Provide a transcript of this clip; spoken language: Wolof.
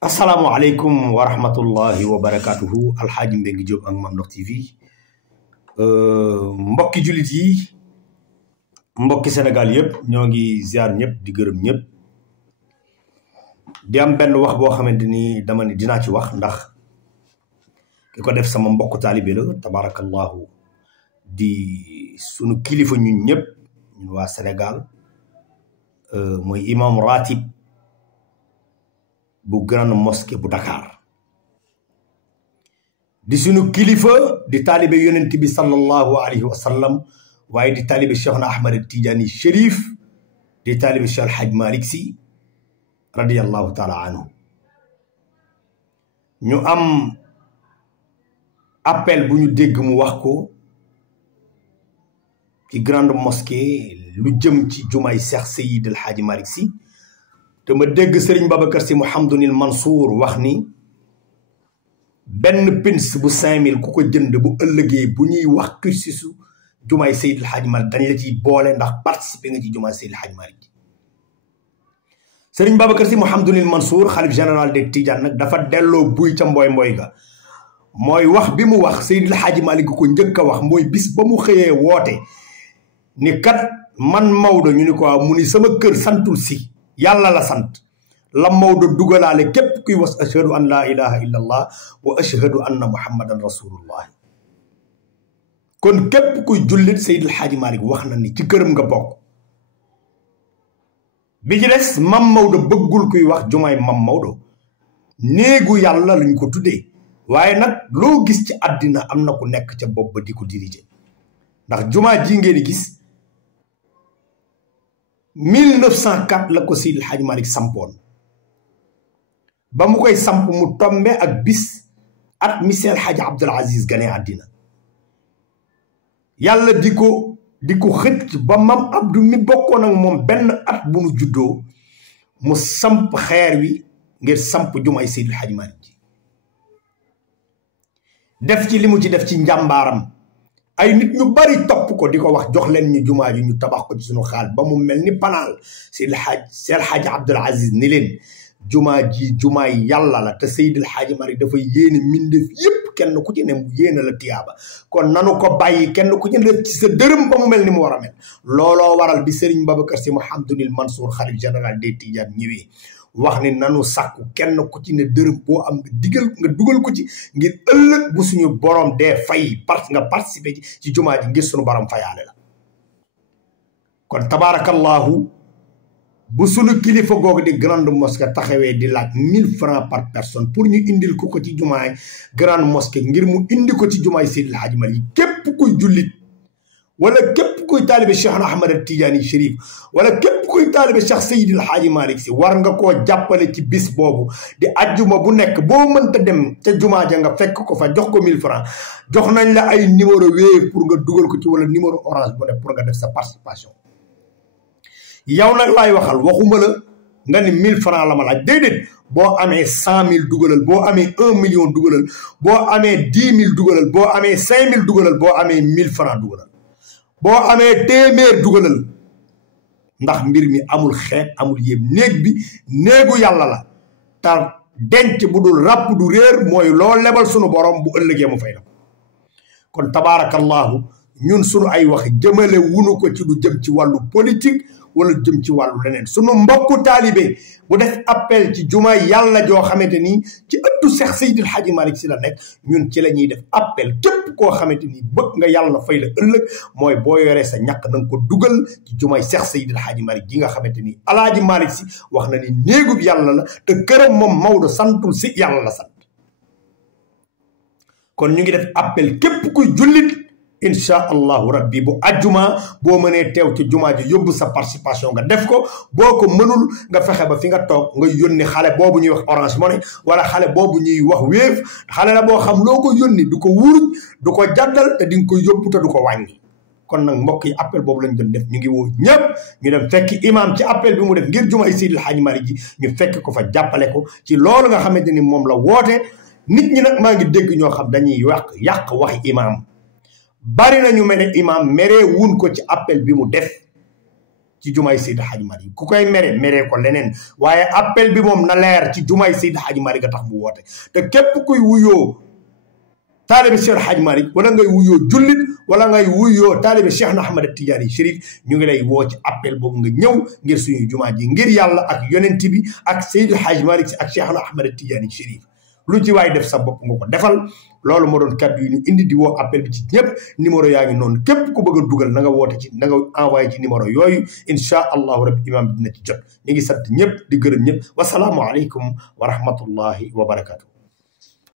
asalaamaaleykum wa rahmatullahi wa barakatuhu alxaaji Mbengue Diop ak Mame Ndokh TV mbokki jullit yi mbokki Sénégal yëpp ñoo ngi ziar ñëpp di gërëm ñëpp di am benn wax boo xamante ni dama ne dinaa ci wax ndax ki ko def sama mbokk taalibe la tabarakallahu di sunu kilifa ñun ñëpp ñun waa Sénégal mooy imam ratib bu grande mosquée bu Dakar di sunu kilifa di taalibe yonent bi sallallahu alayhi wa sallam waaye di taalibe Cheikhna Ahmad Tidiane Chérif di taalibe Cheikh El Hadj Malick Sy radiyallahu taala anhu ñu am appel bu ñu dégg mu wax ko ci grande mosquée lu jëm ci jumaay Cheikh Seydi El Hadj Malick Sy te ma dégg Serigne Babacar Sy Mouhamadoul Mansour wax ni benn pins bu 5000 ku ko jënd bu ëllëgee bu ñuy wax cursusu jumaay Seydi El Hadj Malick dañ la ciy boole ndax participer nga ci jumaay Seydi El Hadj Malick Serigne Babacar Sy Mouhamadoul Mansour xalif général des Tidiane nag dafa delloo buy ca mbooy mbooy ga mooy wax bi mu wax Seydi El Hadj Malick ko njëkk a wax mooy bis ba mu xëyee woote ni kat man Maodo ñu ni ko mu ni sama kër santul si yàlla la sant la Maodo dugalaale képp kuy was ashhadu an laa ilaha illa allah wa ashhadu anna muhammadan rasulullah kon képp kuy jullit Seydi El Hadj Malick wax na ni ci këram nga bokk bi ci des mam Maodo bëggul kuy wax jumaay mam Maodo néegu yàlla luñ ko tuddee waaye nag loo gis ci àddina am na ku nekk ca bopp ba di ko diriger ndax jumaa ji ngeen di gis 1904 la ko Seydi El Hadj Malick sampoon ba mu koy samp mu tombe ak bis at mi Seydi El Hadj Abdoul Aziz gane àddina yàlla di ko xëcc ba mam Abdou mi bokkoon ak moom benn at bu nu juddoo mu samp xeer wi ngir samp jumaay Seydi El Hadj Malick ji def ci li mu ci def ci njàmbaaram ay nit ñu bari topp ko di ko wax jox leen ñu jumaa ji ñu tabax ko ci suñu xaal ba mu mel ni panaal Seydi El Hadj Abdoul Aziz ni leen jumaa ji jumaa yàlla la te Seydi El Hadj Malick dafa yéene mbindeef yépp kenn ku ci ne mu yéene la tiyaaba kon nanu ko bàyyi kenn ku ci ne def ci sa dërëm ba mu mel ni mu war a mel looloo waral bi Serigne Babacar Sy Mouhamadoul Mansour xalif général des Tidianes ñëwee wax ni nanu sàkku kenn ku ci ne dërëm boo am nga dugal ko ci ngir ëllëg bu suñu borom dee fay nga participer ci jumaa ji ngir suñu borom fayaale la kon tabarakallahu bu suñu kilifa googu di grande mosquée taxawee di laaj 1000 francs par personne pour ñu indil ko ci jumaay grande mosquée ngir mu indi ko ci jumaay Seydi El Hadj Malick képp kuy jullit wala képp kuy taalibe Cheikhna Ahmad Tidiane Chérif wala képp kuy taalibe Cheikh Seydi El Hadj Malick Sy war nga koo jàppale ci bis boobu di ajjuma bu nekk boo mënta dem ca jumaa ja nga fekk ko fa jox ko 1000 francs jox nañ la ay numéro Wave pour nga dugal ko ci wala numéro Orange bu nekk pour nga def sa participation yow nag laay waxal waxuma la nga ni 1000 francs la ma laaj déedéet boo amee 100000 dugalal boo amee 1 million dugalal boo amee 10 000 dugalal boo amee 5000 dugalal boo amee 1000 francs dugalal boo amee téeméer dugalal ndax mbir mi amul xeet amul yépp néeg bi néegu yàlla la tar denc bu dul ràpp du réer mooy loo lebal sunu borom bu ëllëgee mu fay la kon tabaarakallahu ñun sunu ay wax jëmale wunu ko ci du jëm ci wàllu politique wala jëm ci wàllu leneen sunu mbokku taalibe bu def appel ci jumaa yàlla joo xamante ni ci ëttu Cheikh Seydi El Hadj Malick Sy la nekk ñun ci la ñuy def appel képp koo xamante ni bëgg nga yàlla fay la ëllëg mooy boo yoree sa ñàkk na nga ko dugal ci jumaay Cheikh Seydi El Hadj Malick ji nga xamante ni El Hadj Malick Sy wax na ni néegub yàlla la te këram moom Maodo santul si yàlla la sant kon ñu ngi def appel képp kuy jullit incha allahu rabbi bu ajjuma boo mënee teew ci jumaa ji yóbbu sa participation nga def ko boo ko mënul nga fexe ba fi nga toog nga yónni xale boobu ñuy wax Orange Money wala xale boobu ñuy wax Wave xale la boo xam loo ko yónni du ko wuruj du ko jaddal te di nga ko yóbbu te du ko wàññi kon nag mbokk yi appel boobu lañ doon def ñu ngi woo ñëpp ñu dem fekk imam ci appel bi mu def ngir jumaay Seydi El Hadj Malick ji ñu fekk ko fa jàppale ko ci loolu nga xamante ni moom la woote nit ñi nag maa ngi dégg ñoo xam dañuy yàq waxi imam bari nañu mel ne imam meree wun ko ci appel bi mu def ci jumaay Seydi Hadji Malick ku koy mere ko leneen waaye appel bi moom na leer ci jumaay Seydi Hadji Malick a tax mu woote te képp kuy wuyoo taalibe Cheikh Hadji Malick wala ngay wuyoo jullit wala ngay wuyoo taalibe Cheikh na Ahmad Tidiane Chérif ñu ngi lay woo ci appel boobu nga ñëw ngir suñu jumaa ji ngir yàlla ak yonent bi ak Seydi Hadji Malick ak Cheikh na Ahmad Tidiane Chérif lu ci waay def sa bopp nga ko defal loolu moo doon kàddu yi ñu indi di woo appel bi ci ñëpp numéro yaa ngi noonu képp ku bëgg a dugal na nga woote ci na nga envoyé ci numéro yooyu incha allahu rabbi imam bi dina ci jot ñu ngi sant ñëpp di gërëm ñëpp wasalaamu aleykum wa rahmatullahi wa barakatuh